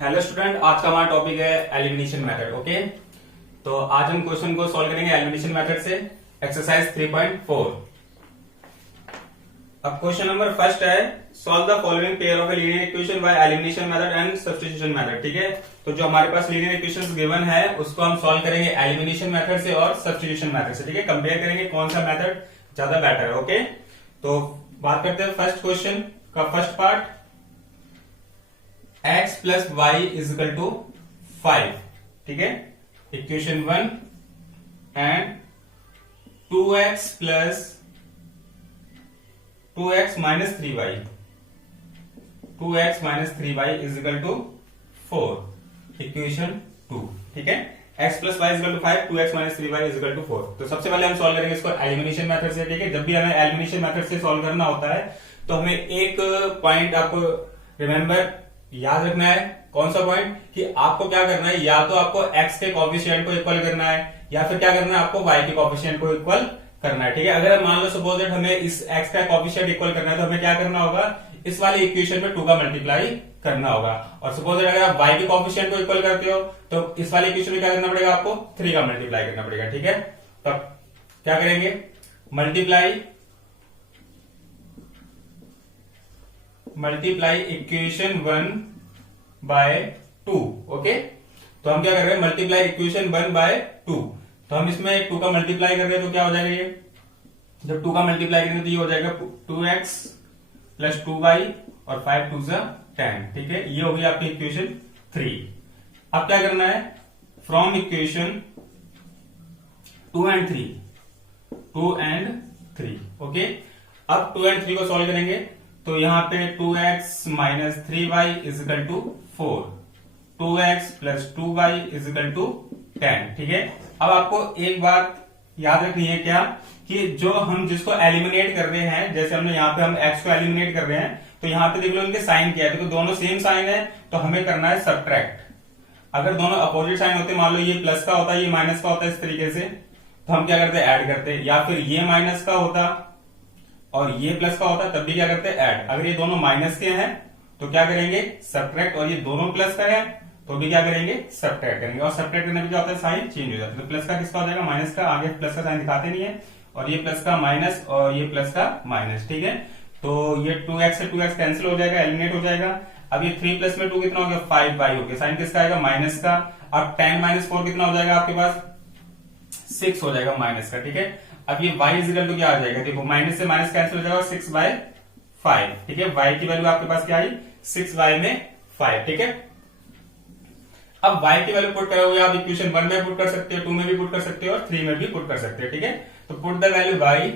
Hello student, आज का हमारा टॉपिक है एलिमिनेशन मेथड। ओके, तो आज हम क्वेश्चन को सॉल्व करेंगे एलिमिनेशन मेथड से, एक्सरसाइज 3.4। अब क्वेश्चन नंबर फर्स्ट है, solve the following pair of a linear equation by elimination method and substitution method. ठीक है, तो जो हमारे पास लीनियर इक्वेशंस गिवन है उसको हम सॉल्व करेंगे एलिमिनेशन मेथड से और सब्स्टिट्यूशन मेथड से। ठीक है, कंपेयर करेंगे कौन सा मेथड ज्यादा बेटर है। ओके, तो बात करते हैं फर्स्ट क्वेश्चन का first part, x plus y is equal to 5। ठीक है, equation 1 and 2x plus 2x minus 3y, 2x minus 3y is equal to 4, equation 2। ठीक है, x plus y is equal to 5, 2x minus 3y is equal to 4। तो सबसे पहले हम solve करेंगे इसको एलिमिनेशन मेथड से। ठीक है, जब भी हमें एलिमिनेशन मेथड से सॉल्व करना होता है तो हमें एक पॉइंट आपको रिमेंबर याद रखना है। कौन सा पॉइंट? कि आपको क्या करना है, या तो आपको x के कोएफिशिएंट को इक्वल करना है या फिर क्या करना है, आपको y के कोएफिशिएंट को इक्वल करना है। ठीक है, अगर मान लो सपोज दैट हमें इस x का कोएफिशिएंट इक्वल करना है तो हमें क्या करना होगा, इस वाले इक्वेशन में 2 का मल्टीप्लाई करना होगा। और सपोज दैट अगर आप y के कोएफिशिएंट को इक्वल करते हो तो इस वाले इक्वेशन में क्या करना पड़ेगा, आपको 3 का मल्टीप्लाई करना पड़ेगा। ठीक है, तो क्या करेंगे, मल्टीप्लाई इक्वेशन 1 बाय 2। ओके, तो हम क्या कर रहे हैं, मल्टीप्लाई इक्वेशन 1 बाय 2। तो हम इसमें 2 का मल्टीप्लाई कर रहे हैं तो क्या हो जाएगा, ये जब 2 का मल्टीप्लाई करेंगे तो ये हो जाएगा 2x प्लस 2y और 5 2 10। ठीक है, ये हो गई आपकी इक्वेशन 3। अब क्या करना है, फ्रॉम इक्वेशन 2 एंड 3। ओके, अब 2 एंड 3 को सॉल्व करेंगे तो यहां पे 2x minus 3y is equal to 4, 2x plus 2y is equal to 10। ठीक है, अब आपको एक बात याद रखनी है, क्या कि जो हम जिसको एलिमिनेट कर रहे हैं, जैसे हमने यहाँ पे हम x को एलिमिनेट कर रहे हैं तो यहाँ पे देख लो इनके साइन क्या है, देखो दोनों सेम साइन है तो हमें करना है सब्ट्रैक्ट। अगर दोनों अपोजिट साइन होते, मान लो ये प्लस का होता है ये माइनस का होता है इस तरीके से, तो हम क्या करते हैं, ऐड करते हैं। या फिर ये माइनस का होता और ये प्लस का होता तब भी क्या करते हैं, ऐड। अगर ये दोनों माइनस के हैं तो क्या करेंगे, सब्ट्रैक्ट। और ये दोनों प्लस का है तो भी क्या करेंगे, सब्ट्रैक्ट करेंगे। और सब्ट्रैक्ट करने में क्या होता है, साइन चेंज हो जाता है। तो प्लस का किसका हो जाएगा, माइनस का। आगे प्लस का साइन दिखाते नहीं है, और ये प्लस का माइनस और ये प्लस का माइनस। ठीक है, तो ये 2x से 2x कैंसिल हो जाएगा, एलिमिनेट हो जाएगा। अब ये 3 प्लस में 2 कितना हो गया, 5y हो गया। साइन किसका आएगा, माइनस का। अब 10 माइनस 4 कितना हो जाएगा आपके पास, 6 हो जाएगा माइनस का। ठीक है, अब ये y इज इक्वल टू क्या आ जाएगा, देखो माइनस से माइनस कैंसिल हो जाएगा, 6/5। ठीक है, y की वैल्यू आपके पास क्या आई, 6y में 5। ठीक है, अब y की वैल्यू पुट करोगे आप इक्वेशन 1 में पुट कर सकते हो, 2 में भी पुट कर सकते हो और 3 में भी पुट कर सकते हो। ठीक है, तो put the value y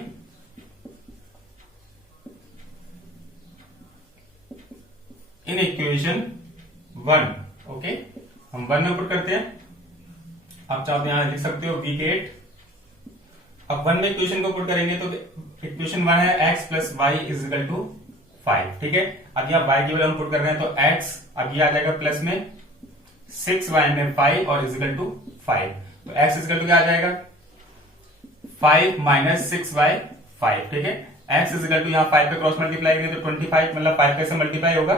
in equation 1। Okay, हम 1 में पुट करते हैं। आप चाहो तो यहां लिख सकते हो वीक 8। अब 1 में इक्वेशन को पुट करेंगे तो इक्वेशन 1 है x plus y is equal to 5। ठीक है, अब यहाँ y की वैल्यू हम पुट कर रहे हैं तो x अब ये आ जाएगा प्लस में 6y में 5 और इज इक्वल टू 5। तो x इज इक्वल टू क्या आ जाएगा, 5 माइनस 6/5। ठीक है, x इज इक्वल टू यहाँ 5 पे क्रॉस मल्टीप्लाई करेंगे तो 25, मतलब 5 कैसे मल्टीप्लाई होगा,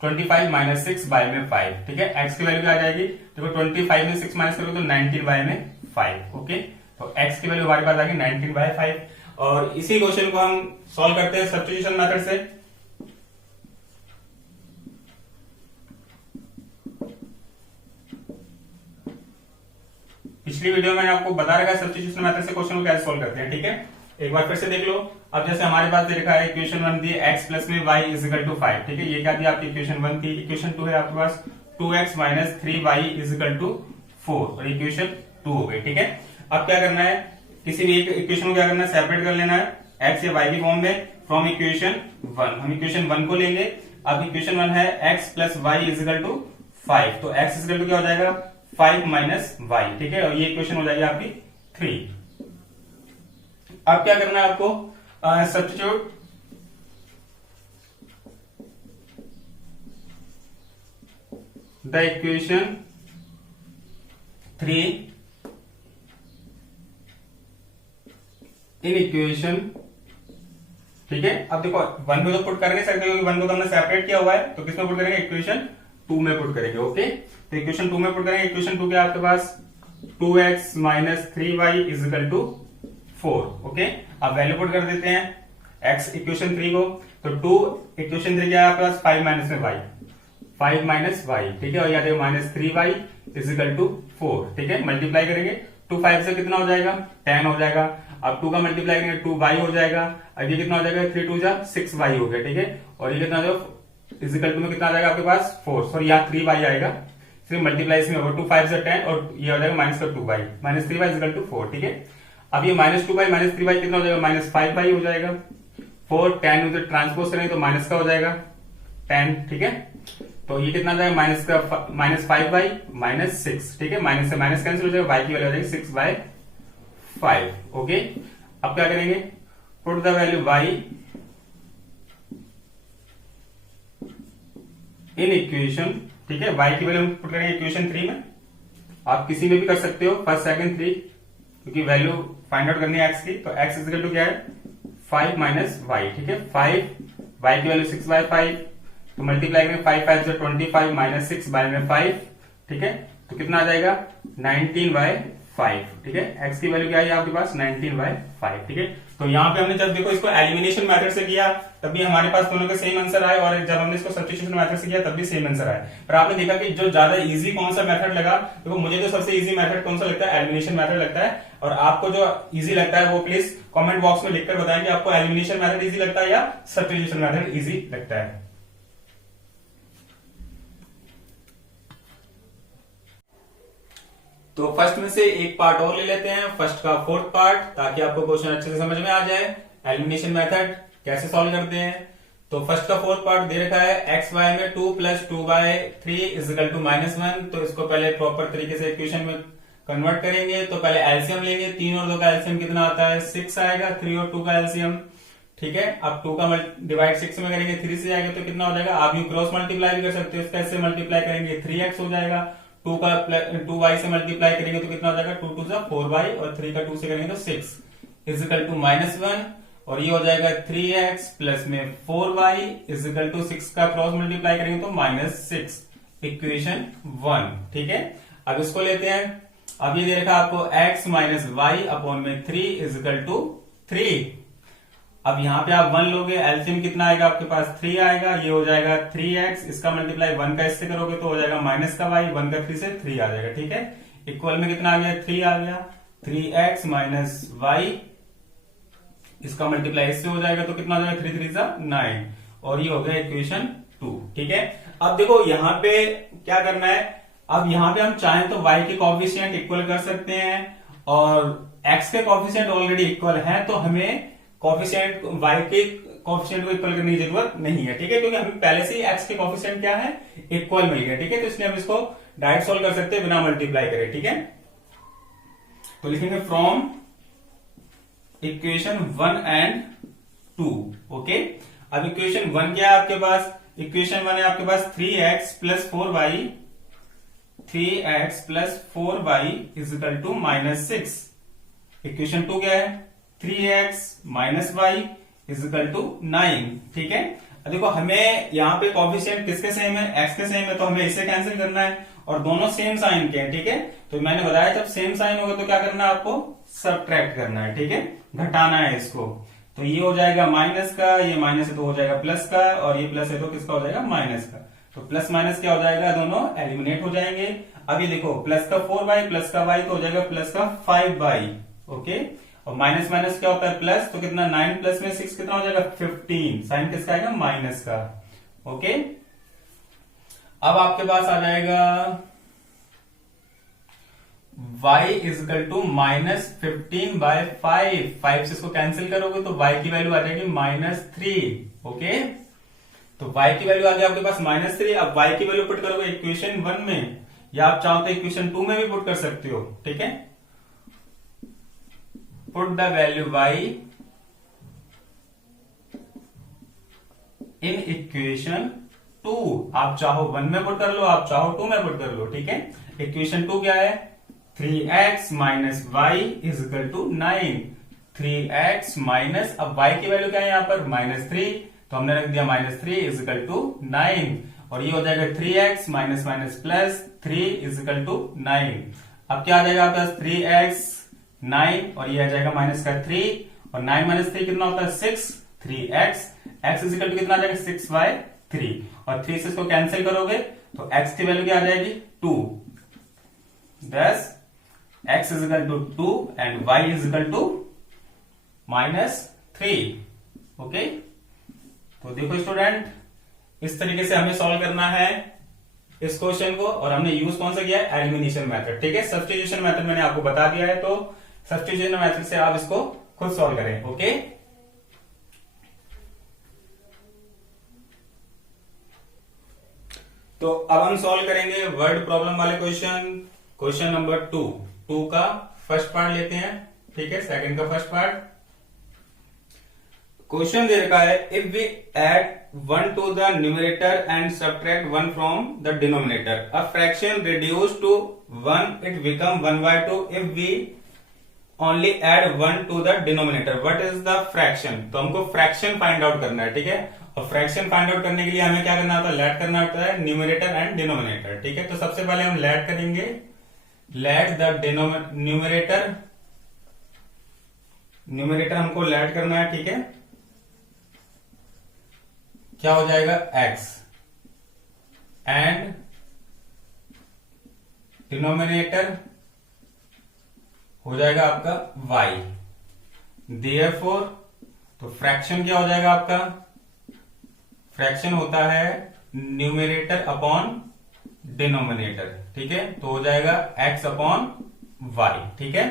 25 माइनस 6y में 5। ठीक है, x की वैल्यू क्या आ जाएगी, देखो 25 में 6 माइनस करोगे तो 19y में 5। ओके, तो x की वैल्यू हमारे पास आ गई 19/5। और इसी क्वेश्चन को हम सॉल्व करते हैं सब्स्टिट्यूशन मेथड से। पिछली वीडियो में मैंने आपको बता रखा है सब्स्टिट्यूशन मेथड से क्वेश्चन को कैसे सॉल्व करते हैं। ठीक है, एक बार फिर से देख लो। अब जैसे हमारे पास दे रखा है इक्वेशन 1 दी x प्लस में y इज इक्वल टू 5। ठीक है, ये क्या दिया आपकी इक्वेशन 1 थी। इक्वेशन 2 है आपके पास 2x minus 3y is equal to 4 और इक्वेशन 2 हो गई। ठीक है, अब क्या करना है, किसी भी एक इक्वेशन को क्या करना है, सेपरेट कर लेना है x या y की फॉर्म में फ्रॉम इक्वेशन 1। हम इक्वेशन 1 को लेंगे। अब इक्वेशन 1 है x plus y is equal to 5, तो x इज इक्वल टू क्या हो जाएगा, 5 माइनस y। ठीक है, और ये इक्वेशन हो जाएगी आपकी 3। अब क्या करना है आपको, substitute the equation 3 in equation ठीक है। अब देखो वन को तो पुट कर नहीं सकते क्योंकि वन को तो हमने सेपरेट किया हुआ है, तो किसमें पुट करेंगे, इक्वेशन 2 में पुट करेंगे। ओके, तो इक्वेशन 2 में पुट करेंगे। इक्वेशन 2 क्या है आपके पास, 2x minus 3y is equal to 4। Okay, अब वैल्यू पुट कर देते हैं x इक्वेशन 3 को, तो 2 इक्वेशन 3 क्या है आपके पास, 5 माइनस में y, 5 माइनस y, ठीक है, और यहाँ देखो minus 3y is equal to 4। ठीक है, मल्टीप्लाई करेंगे 2 5 से कितना हो जाएगा, 10 हो जाएगा। अब 2 का मल्टीप्लाई करेंगे 2y हो जाएगा। अब ये कितना हो जाएगा, 3 2 जा 6y हो गया। ठीक है, और ये कितना जो इज इक्वल टू में कितना आ जाएगा आपके पास 4, सॉरी यहाँ 3y आएगा, सिर्फ मल्टीप्लाई इसमें होगा, 2 5 से 10 और ये हो जाएगा माइनस का 2y, minus 3y is equal to 4। ठीक है, अब ये माइनस 2y माइनस 3y कितना हो जाएगा, माइनस 5y हो जाएगा। 4 10 उधर ट्रांसपोज करेंगे तो माइनस का हो जाएगा 10। ठीक है, तो ये कितना आ जाएगा, माइनस का माइनस 5y माइनस 6। ठीक है, माइनस से माइनस कैंसिल हो जाएगा, y की वैल्यू हो जाएगी 6/5। ओके, अब क्या करेंगे, put the value y in equation. ठीक है, y की वैल्यू पुट करेंगे इक्वेशन 3 में, आप किसी में भी कर सकते हो, फर्स्ट सेकंड 3, क्योंकि वैल्यू फाइंड आउट करनी है x की। तो x इज इक्वल टू क्या है, 5 माइनस y। ठीक है, 5 y की वैल्यू 6/5, तो मल्टीप्लाई करेंगे 5 5 से 25 माइनस 6/5। ठीक है, तो कितना आ जाएगा 19/5। ठीक है, x की वैल्यू क्या है आपके पास, 19/5। ठीक है, तो यहाँ पे हमने जब देखो इसको एलिमिनेशन मेथड से किया तब भी हमारे पास दोनों के सेम आंसर आए, और जब हमने इसको सब्स्टिट्यूशन मेथड से किया तब भी सेम आंसर आए। पर आपने देखा कि जो ज्यादा इजी कौन सा मेथड लगा, देखो मुझे जो सबसे इजी मेथड कौन सा लगता है, एलिमिनेशन मेथड लगता है। और आपको जो इजी लगता है वो प्लीज कमेंट बॉक्स में लिखकर बताएं कि आपको एलिमिनेशन मेथड इजी लगता है या सब्स्टिट्यूशन मेथड इजी लगता है। तो फर्स्ट में से एक पार्ट और ले लेते हैं, फर्स्ट का 4th पार्ट, ताकि आपको क्वेश्चन अच्छे से समझ में आ जाए। एलिमिनेशन मेथड कैसे सॉल्व करते हैं। तो फर्स्ट का 4th पार्ट दे रखा है, एक्स वाई में 2 प्लस 2/3 इज इक्वल टू -1। तो इसको पहले प्रॉपर तरीके से इक्वेशन में कन्वर्ट करेंगे। तो पहले एलसीएम लेंगे, 3 और 2 का एलसीएम कितना आता है, 6 आएगा, 3 और 2 का एलसीएम। ठीक है, अब 2 का डिवाइड 6 में करेंगे, 3 से जाएगा तो कितना हो जाएगा, आप यू क्रॉस मल्टीप्लाई भी कर सकते हो, कैसे मल्टीप्लाई करेंगे, 3x हो जाएगा। 2y से मल्टीप्लाई करेंगे तो कितना हो जाएगा, 2 2 4y, और 3 का 2 से करेंगे तो 6 इज इक्वल टू -1, और ये हो जाएगा 3x प्लस में 4y इज इक्वल टू 6 का क्रॉस मल्टीप्लाई करेंगे तो -6, इक्वेशन 1। ठीक है, अब इसको लेते हैं। अब ये दे रखा आपको x माइनस वाई अपॉन में 3 इज इक्वल टू 3। अब यहां पे आप 1 लोगे, एलसीएम कितना आएगा आपके पास, 3 आएगा, ये हो जाएगा 3x, इसका मल्टीप्लाई 1 का इससे करोगे तो हो जाएगा माइनस का y, 1 का 3 से 3 आ जाएगा। ठीक है, इक्वल में कितना आ गया, 3 आ गया, 3x माइनस वाई, इसका मल्टीप्लाई इससे हो जाएगा तो कितना हो जाएगा, 3 3 जा 9, और ये हो गया इक्वेशन 2। ठीक है, अब देखो यहां पे क्या करना है, अब यहां पे हम चाहें तो y के कोएफिशिएंट इक्वल कर सकते हैं, और x के कोएफिशिएंट ऑलरेडी इक्वल है, तो हमें कोएफिशिएंट y के कोएफिशिएंट को इक्वल करने की जरूरत नहीं है। ठीक है, क्योंकि हमें पहले से ही x के कोएफिशिएंट क्या है, इक्वल मिल गया। ठीक है, तो इसलिए हम इसको डायरेक्ट सॉल्व कर सकते हैं बिना मल्टीप्लाई करे। ठीक है, तो लिखेंगे फ्रॉम इक्वेशन 1 एंड 2। ओके, अब इक्वेशन 1 क्या है आपके पास, इक्वेशन 1 है आपके पास 3x plus 4y, 3x plus 4y is equal to -6। Equation 2 क्या है, 3x minus y is equal to 9। ठीक है, देखो हमें यहाँ पे कोएफिशिएंट किसके सेम है, x के सेम है, तो हमें इसे कैंसिल करना है, और दोनों सेम साइन के हैं। ठीक है, तो मैंने बताया जब सेम साइन होगा तो क्या करना है, आपको सबट्रैक्ट करना है। ठीक है, घटाना है इसको, तो ये हो जाएगा माइनस का, ये माइनस है तो हो जाएगा प्लस का, और ये प्लस है तो किसका हो जाएगा, माइनस का। तो प्लस माइनस क्या हो जाएगा, दोनों एलिमिनेट हो जाएंगे। अब ये देखो प्लस का 4y प्लस का y तो हो जाएगा प्लस का 5y। ओके, और माइनस माइनस क्या होता है, प्लस, तो कितना 9 प्लस में 6 कितना हो जाएगा, 15, साइन किसका आएगा, माइनस का। ओके, अब आपके पास आ जाएगा y इज इक्वल टू -15/5, 5 से इसको कैंसिल करोगे तो y की वैल्यू आ जाएगी -3। ओके, तो y की वैल्यू आ गई आपके पास -3। अब y की वैल्यू पुट करोगे इक्वेशन 1 में, या आप चाहो तो इक्वेशन 2 में भी पुट कर सकते हो। ठीक है, put the value y in equation 2, आप चाहो 1 में पुट कर लो, आप चाहो 2 में पुट कर लो। ठीक है, इक्वेशन 2 क्या है, 3x minus y is equal to 9, 3x minus, अब y की वैल्यू क्या है यहाँ पर, -3, तो हमने रख दिया -3 इज इक्वल टू 9, और ये हो जाएगा 3x minus minus plus 3 is equal to 9। अब क्या आ जाएगा आपके पास 3x 9 और ये आ जाएगा माइनस का 3 और 9 माइनस 3 कितना होता है 6, 3x x इजिकल टू कितना आ जाएगा 6/3 और 3 से इसको कैंसिल करोगे तो x की वैल्यू क्या आ जाएगी 2। दस x is equal to 2 and y is equal to -3। Okay, तो देखो स्टूडेंट, इस तरीके से हमें सॉल्व करना है इस क्वेश्चन को और हमने यूज कौन सा किया है एलिमिनेशन मेथड। ठीक है, सब्स्टिट्यूशन मेथड मैंने आपको बता दिया है, तो सब्स्टिट्यूशन मेथड से आप इसको खुद सॉल्व करें। ओके, तो अब हम सॉल्व करेंगे वर्ड प्रॉब्लम वाले क्वेश्चन नंबर 2 का फर्स्ट पार्ट लेते हैं। ठीक है, सेकंड का फर्स्ट पार्ट। क्वेश्चन दे रखा है if we add 1 to the numerator and subtract 1 from the denominator a fraction reduce to 1 it become 1/2 if we only add 1 to the denominator what is the fraction. तो हमको fraction find out करना है। ठीक है, और fraction find out करने के लिए हमें क्या करना होता है लेट करना होता है न्यूमरेटर एंड डिनोमिनेटर। ठीक है, तो सबसे पहले हम लेट करेंगे, लेट द न्यूमरेटर हमको लेट करना है। ठीक है, क्या हो जाएगा x एंड डिनोमिनेटर हो जाएगा आपका y। देयरफॉर तो फ्रैक्शन क्या हो जाएगा आपका, फ्रैक्शन होता है न्यूमरेटर अपॉन डिनोमिनेटर। ठीक है, तो हो जाएगा x अपॉन y। ठीक है,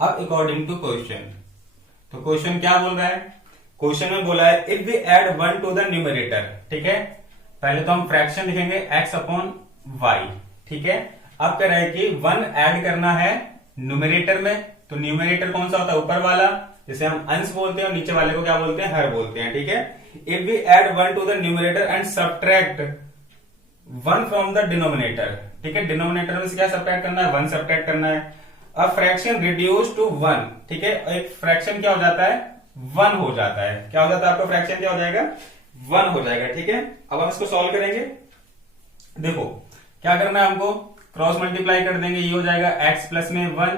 अब अकॉर्डिंग टू क्वेश्चन, तो क्वेश्चन क्या बोल रहा है, क्वेश्चन में बोला है if we add 1 to the numerator. ठीक है, पहले तो हम फ्रैक्शन लिखेंगे x अपॉन y। ठीक है, अब कह रहा है कि 1 ऐड करना है न्यूमरेटर में, तो न्यूमरेटर कौन सा होता है ऊपर वाला, जिसे हम अंश बोलते हैं, और नीचे वाले को क्या बोलते हैं हर बोलते हैं। ठीक है, if we add 1 to the numerator and subtract 1 from the denominator. ठीक है, डिनोमिनेटर में से क्या सब्ट्रैक्ट करना है 1 सब्ट्रैक्ट करना है। अब फ्रैक्शन रिड्यूस टू 1। ठीक है, एक फ्रैक्शन क्या हो जाता है 1 हो जाता है। क्या हो जाता है आपका फ्रैक्शन क्या हो जाएगा 1 हो जाएगा। ठीक है, अब हम इसको सॉल्व करेंगे। देखो क्या करना है हमको, क्रॉस मल्टीप्लाई कर देंगे, ये हो जाएगा x प्लस में 1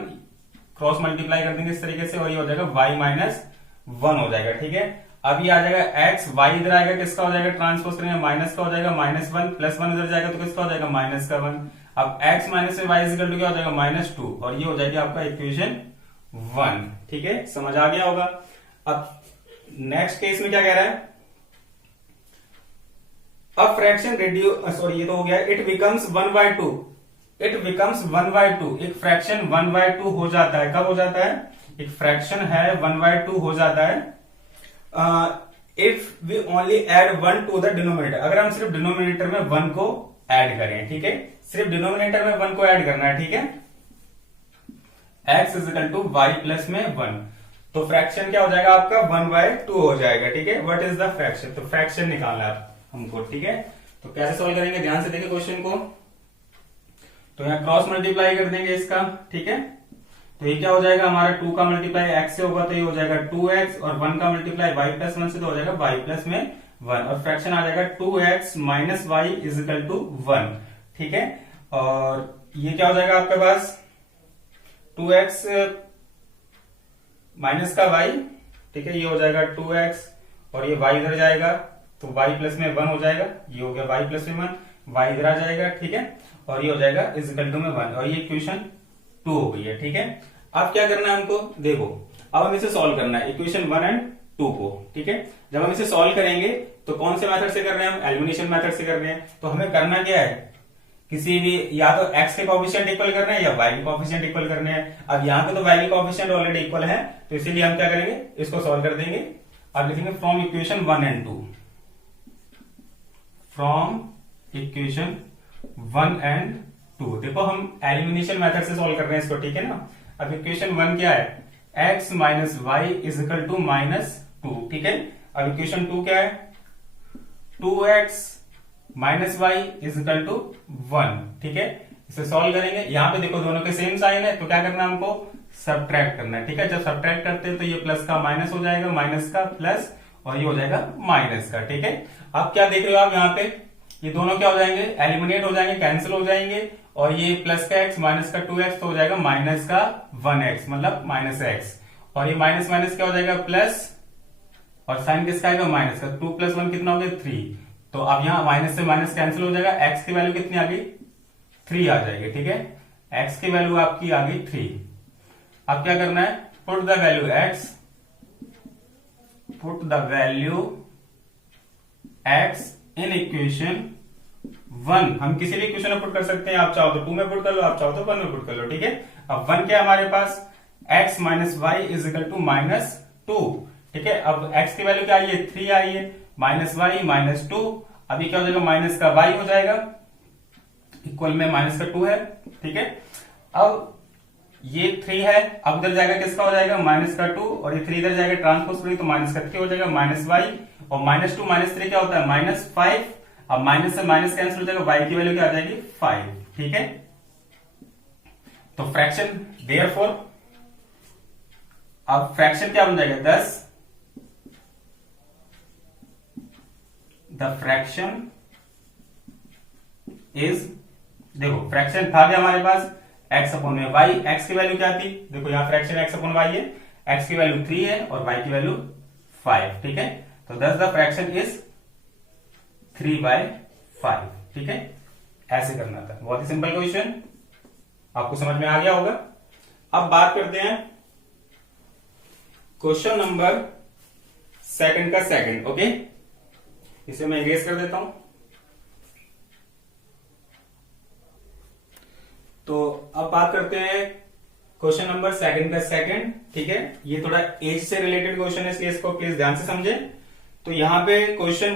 क्रॉस मल्टीप्लाई कर देंगे इस तरीके से और ये हो जाएगा y माइनस 1 हो जाएगा। ठीक है, अब ये आ जाएगा x, y इधर आएगा किसका हो जाएगा ट्रांसपोज करेंगे माइनस का हो जाएगा -1 प्लस 1 इधर जाएगा तो किसका हो जाएगा माइनस का 1। अब x माइनस में y इक्वल टू क्या हो जाएगा -2 और ये हो जाएगा आपका इक्वेशन 1। ठीक है, समझ आ गया होगा। अब नेक्स्ट केस में क्या कह रहा है, अब फ्रैक्शन रिड्यूस, सॉरी ये तो हो गया, इट बिकम्स 1/2, इट बिकम्स 1/2, एक फ्रैक्शन 1/2 हो जाता है। कब हो जाता है, एक फ्रैक्शन है 1/2 हो जाता है if we only add 1 to the denominator, अगर हम सिर्फ डिनोमिनेटर में 1 को ऐड करें। ठीक है, सिर्फ डिनोमिनेटर में 1 को ऐड करना है। ठीक है, x is equal to y plus में 1, तो फ्रैक्शन क्या हो जाएगा आपका 1/2 हो जाएगा। ठीक है, व्हाट इज द फ्रैक्शन, तो फ्रैक्शन निकालना है हमको। ठीक है, तो कैसे सॉल्व करेंगे ध्यान से देखिए क्वेश्चन को। तो यहाँ क्रॉस मल्टीप्लाई कर देंगे इसका। ठीक है, तो ये क्या हो जाएगा हमारा 2 का मल्टीप्लाई x से होगा तो ये हो जाएगा 2x और 1 का मल्टीप्लाई y प्लस 1 से तो हो जाएगा y प्लस में 1 और फ्रैक्शन आ जाएगा 2x minus y is equal to 1। ठीक है, और ये क्या हो जाएगा आपके पास 2x माइनस का y। ठीक है, ये हो जाएगा 2x और ये y इधर जाएगा तो y प्लस में 1 हो जाएगा, ये हो गया y प्लस में 1, y इधर आ जाएगा। ठीक है, और ये हो जाएगा इजिकल टू में 1 और ये इक्वेशन 2 हो गई है। ठीक है, अब क्या करना है हमको, देखो अब हम इसे सॉल्व करना है इक्वेशन 1 एंड 2 को। ठीक है, जब हम इसे सॉल्व करेंगे तो कौन से मेथड से कर रहे हैं हम, एलिमिनेशन मेथड से कर रहे हैं। तो हमें करना क्या है, किसी भी या तो x के कोएफिशिएंट इक्वल करने हैं या y के कोएफिशिएंट इक्वल करने हैं। अब यहाँ पे तो y के कोएफिशिएंट ऑलरेडी इक्वल है तो इसीलिए हम क्या करेंगे इसको सॉल्व कर देंगे। अब लिखेंगे from equation 1 and 2, from equation 1 and 2। देखो हम एलिमिनेशन मेथड से सॉल्व कर रहे हैं इसको। ठीक है ना, अब इक्वेशन 1 क्या है, x minus y is equal to -2। ठीक है, अब इक्वेशन 2 क्या है, 2x minus y is equal to 1। ठीक है, इसे सॉल्व करेंगे। यहां पे देखो दोनों के सेम साइन है तो क्या करना है हमको सब्ट्रैक्ट करना है। ठीक है, जब सब्ट्रैक्ट करते हैं तो ये प्लस का माइनस हो जाएगा, माइनस का प्लस और ये हो जाएगा माइनस का। ठीक है, अब क्या देख रहे हो आप यहाँ पे, ये दोनों क्या हो जाएंगे, एलिमिनेट हो जाएंगे, कैंसिल हो जाएंगे, और ये प्लस का x माइनस का 2x तो हो जाएगा माइनस का 1x, मतलब माइनस x, और ये माइनस माइनस क्या हो जाएगा प्लस, और साइन किसका आएगा माइनस का, 2 + 1 कितना हो गया 3। तो अब यहाँ माइनस से माइनस कैंसिल हो जाएगा, x की वैल्यू कितनी आ गई 3 आ जाएगी, ठीक है, x की वैल्यू आपकी आ गई 3। अब क्या करना है, put the value x, put the value x in equation 1, हम किसी भी इक्वेशन में पुट कर सकते हैं, आप चाहो तो 2 में पुट कर लो, आप चाहो तो 1 में पुट कर लो, ठीक है। अब 1 क्या है हमारे पास, x minus y is equal to -2, ठीक है। अब x की वैल्यू क्या आई है 3 आई है, माइनस वाई माइनस 2, अभी क्या हो जाएगा माइनस का y हो जाएगा, इक्वल में माइनस का 2 है, ठीक है। अब ये 3 है, अब उधर जाएगा किसका हो जाएगा माइनस का 2, और ये 3 इधर जाएगा ट्रांसपोज 3, तो माइनस का 3 हो जाएगा, माइनस वाई, और -2 -3 क्या होता है -5, अब माइनस से माइनस कैंसिल हो जाएगा, y की वैल्यू क्या आ जाएगी 5, ठीक है। तो फ्रैक्शन देयरफॉर, अब फ्रैक्शन क्या बन जाएगा 10, द फ्रैक्शन इज, देखो फ्रैक्शन था भी हमारे पास x अपॉन में y, x की वैल्यू क्या थी, देखो यहां फ्रैक्शन x अपॉन y है, x की वैल्यू 3 है और y की वैल्यू 5, ठीक है। तो दस द फ्रैक्शन इज 3/5, ठीक है, ऐसे करना था, बहुत ही सिंपल क्वेश्चन, आपको समझ में आ गया होगा। अब बात करते हैं क्वेश्चन नंबर सेकंड का सेकंड, ओके, इसे मैं इरेज कर देता हूं। तो अब बात करते हैं क्वेश्चन नंबर सेकंड का सेकंड, ठीक है। ये थोड़ा एज से रिलेटेड क्वेश्चन है, इसलिए इसको प्लीज ध्यान से समझे। तो यहां पे क्वेश्चन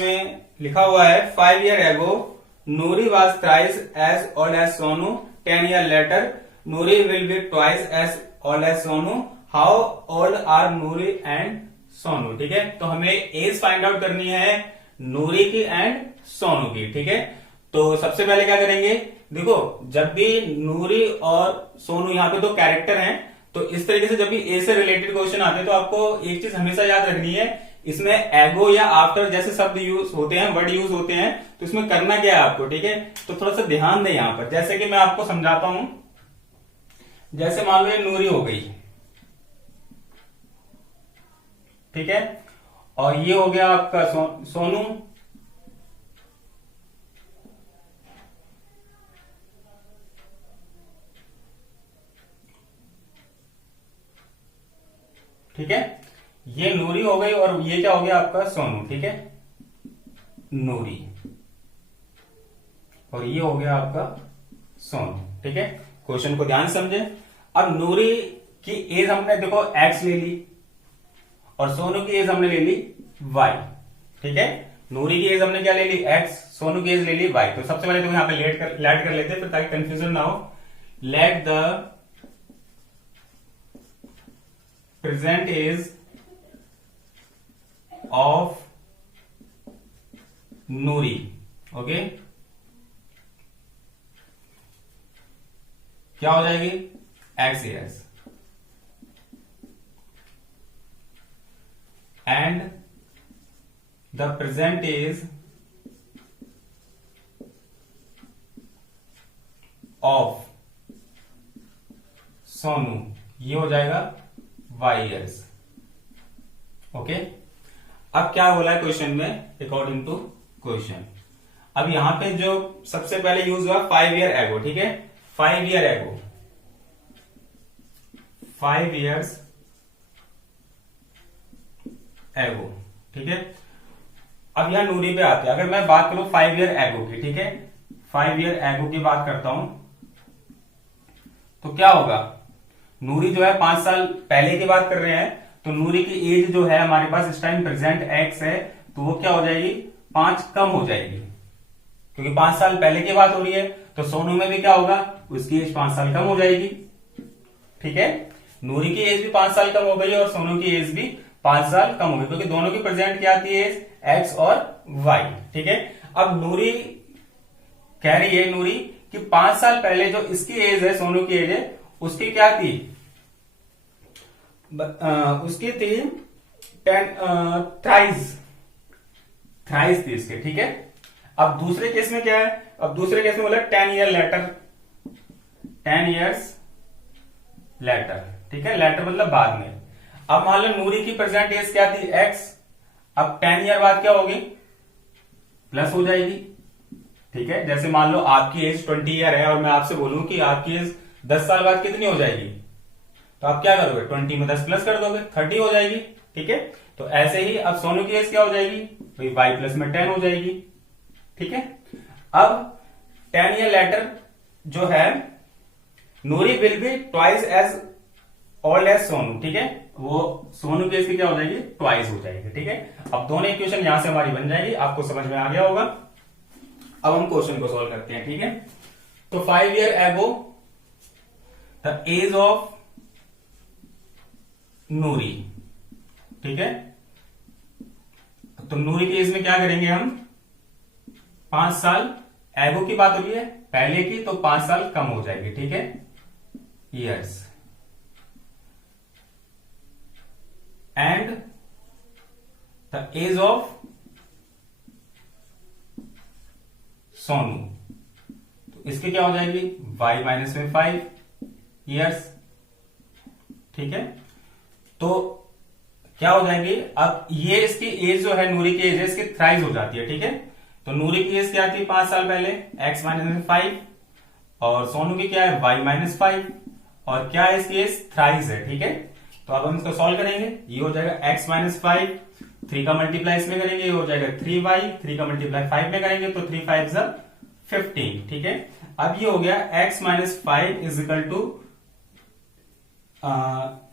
में लिखा हुआ है 5 years ago Nuri was thrice as old as Sonu, 10 years later Nuri will be twice as old as Sonu, how old are Nuri and Sonu, ठीक है। तो हमें एज फाइंड आउट करनी है नूरी की एंड सोनू की, ठीक है। तो सबसे पहले क्या करेंगे, देखो जब भी नूरी और सोनू यहाँ पे दो कैरेक्टर हैं, तो इस तरीके से जब भी ए से रिलेटेड क्वेश्चन आते हैं तो आपको एक चीज हमेशा याद रखनी है, इसमें एगो या आफ्टर जैसे शब्द यूज होते हैं, वर्ड यूज होते हैं, तो इसमें करना क्या है आपको, ठीक है। तो थोड़ा सा ध्यान दें यहां पर, जैसे कि मैं आपको समझाता हूं, जैसे मान लो ये नूरी हो गई, ठीक है, और ये हो गया आपका सोनू, ठीक है, ये नूरी हो गई और ये क्या हो गया आपका सोनू, ठीक है, नूरी, और ये हो गया आपका सोनू, ठीक है। क्वेश्चन को ध्यान समझे। अब नूरी की एज हमने देखो x ले ली और सोनू की एज हमने ले ली y, ठीक है। नूरी की एज हमने क्या ले ली x, सोनू की एज ले ली y। तो सबसे पहले तो यहां पे लेट कर लेते हैं, फिर ताकि कंफ्यूजन ना हो। Let the present age of Noori, okay, क्या हो जाएगी x years and the present is of Sonu, ये हो जाएगा y years, ओके। अब क्या बोला है क्वेश्चन में, अकॉर्डिंग टू क्वेश्चन, अब यहां पे जो सबसे पहले यूज हुआ 5 years ago, ठीक है, 5 years ago, 5 years ago, ठीक है। अब यहां नूरी पे आते हैं, अगर मैं बात करूं 5 years ago की, ठीक है, 5 years ago की बात करता हूं, तो क्या होगा, नूरी जो है 5 साल पहले की बात कर रहे हैं, तो नूरी की एज जो है हमारे पास इस टाइम प्रेजेंट x है, तो वो क्या हो जाएगी 5 कम हो जाएगी, क्योंकि 5 साल पहले की बात हो रही है। तो सोनू में भी क्या होगा, उसकी एज 5 साल कम हो जाएगी, ठीक है। नूरी की एज भी 5 साल कम हो गई और सोनू की एज भी 5 साल कम हो गई, क्योंकि दोनों की प्रेजेंट क्या आती है एज x और y, ठीक है। अब नूरी कह रही है नूरी कि 5 साल पहले जो इसकी एज है, सोनू की एज है, उसकी क्या थी, उसकी थी थ्राइस थी इसके, ठीक है। अब दूसरे केस में क्या है, अब दूसरे केस में बोला 10 ईयर लेटर, 10 ईयर्स लेटर, ठीक है, लेटर मतलब बाद में। अब मान लो नूरी की प्रेजेंट एज क्या थी, x, अब 10 ईयर बाद क्या होगी, प्लस हो जाएगी, ठीक है। जैसे मान लो आपकी एज 20 ईयर है और मैं आपसे बोलूं कि आपकी एज 10 साल बाद कितनी हो जाएगी, तो आप क्या करोगे, 20 में 10 प्लस कर दोगे, 30 हो जाएगी, ठीक है। तो ऐसे ही अब सोनू की एज क्या हो जाएगी, तो y प्लस में 10 हो जाएगी, ठीक है। अब 10 ईयर लेटर जो है, Noori will be twice as old as Sonu, ठीक है, वो सोनू की एज की क्या हो जाएगी, ट्वाइस हो जाएगी, ठीक है। अब दोनों इक्वेशन यहां से हमारी बन जाएगी, आपको समझ में आ गया होगा। अब हम क्वेश्चन को सॉल्व करते हैं, ठीक है। तो 5 year ago the age of नूरी, ठीक है। तो नूरी की एज में क्या करेंगे हम, 5 साल, एगो की बात हो रही है पहले की, तो 5 साल कम हो जाएगी, ठीक है, years. And the age of Sonu, तो इसके क्या हो जाएगी, y माइनस में 5 ईयर्स, ठीक है। तो क्या हो जाएंगे, अब ये इसकी एज जो है, नूरी की एज है, इसकी थ्राइस हो जाती है, ठीक है। तो नूरी की एज क्या थी 5 साल पहले, x माइनस में 5, और सोनू की क्या है, y माइनस 5, और क्या है इसकी एज, थ्राइस है, ठीक है। तो अब हम इसको सॉल्व करेंगे, ये हो जाएगा x माइनस 5, 3 का मल्टीप्लाई इसमें करेंगे, ये हो जाएगा 3y, 3 का मल्टीप्लाई 5 में करेंगे तो 3 5 15, ठीक है। अब ये हो गया x minus 5 is equal to,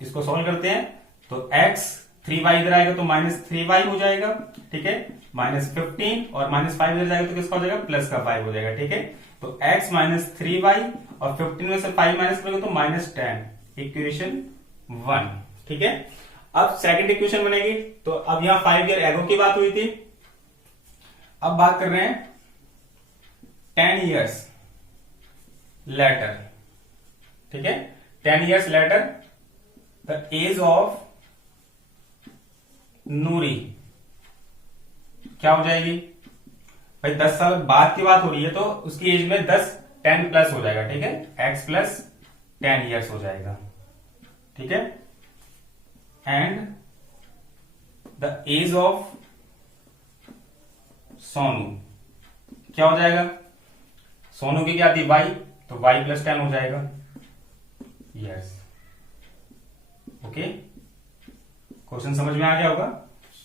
इसको सॉल्व करते हैं, तो x 3y इधर आएगा तो माइनस 3y हो जाएगा, ठीक है, माइनस 15, और माइनस 5 इधर जाएगा तो किसका हो जाएगा, प्लस का 5 हो जाएगा, ठीक है। तो x माइनस 3y और 15 में से 5 माइनस करोगे तो माइनस 10, इक्वेशन 1, ठीक है। अब सेकंड इक्वेशन बनेगी, तो अब यहां 5 ईयर एगो की बात हुई थी, अब बात कर रहे हैं 10 ईयर्स लेटर, ठीक है, 10 years later the age of Noori क्या हो जाएगी भाई, 10 साल बाद की बात हो रही है तो उसकी एज में 10 प्लस हो जाएगा, ठीक है, x प्लस 10 ईयर्स हो जाएगा, ठीक है। And the age of Sonu क्या हो जाएगा, सोनू की क्या थी y, तो y प्लस 10 हो जाएगा, यस, ओके। क्वेश्चन समझ में आ गया होगा।